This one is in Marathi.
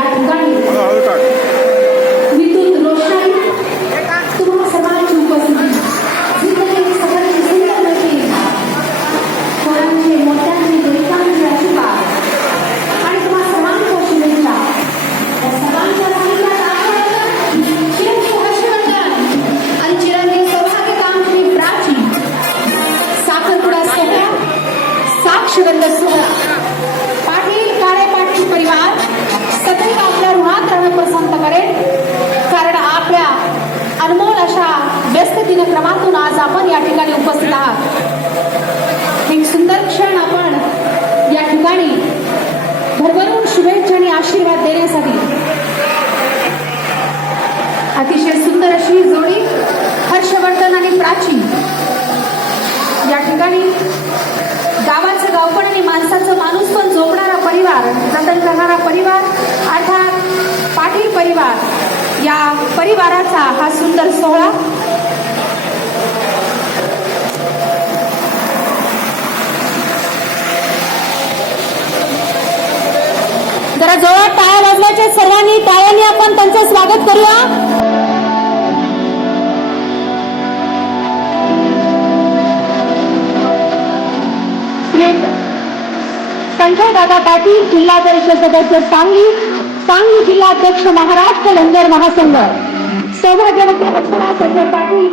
या ठिकाणी विद्युत रोषणाई तुम्हा सर्वांची उपस्थिती जिंदगी सगळ्यांची सुंदर अशी थोरांची मोठ्यांची देशांची आशीर्वाद आणि तुम्हा सर्वांच्या शुभेच्छा या सर्वांच्या सांगितल्यात आपण चिरंजीव हर्षवर्धन आणि चिरंजीव सौभाग्यकांक्षी प्राची साखरपुडा सोहळा साक्षगंध सोहळा पाटील काळे पाटील परिवार सदैव आपल्या ऋणात राहणं पसंत करेल कारण आपल्या अनमोल अशा व्यस्त दिनक्रमातून आज आपण या ठिकाणी उपस्थित आहात। एक सुंदर क्षण आपण या ठिकाणी भरभरून शुभेच्छा आणि आशीर्वाद देण्यासाठी अतिशय सुंदर अशी जोडी हर्षवर्धन आणि प्राची या ठिकाणी गावाचं गावपण आणि माणसाचं माणूस पण जोडणारा परिवार जतन करणारा परिवार अर्थात पाटील परिवार या परिवाराचा हा सुंदर सोहळा जरा जोरात टाळ्या वाजवायचे सर्वांनी टाळ्यांनी आपण त्यांचं स्वागत करूया। संजय दादा पाटील जिल्हा परिषद सदस्य सांगली सांगली जिल्हाध्यक्ष महाराष्ट्र लंगर महासंघ सौभाग्यवती रचना संजय पाटील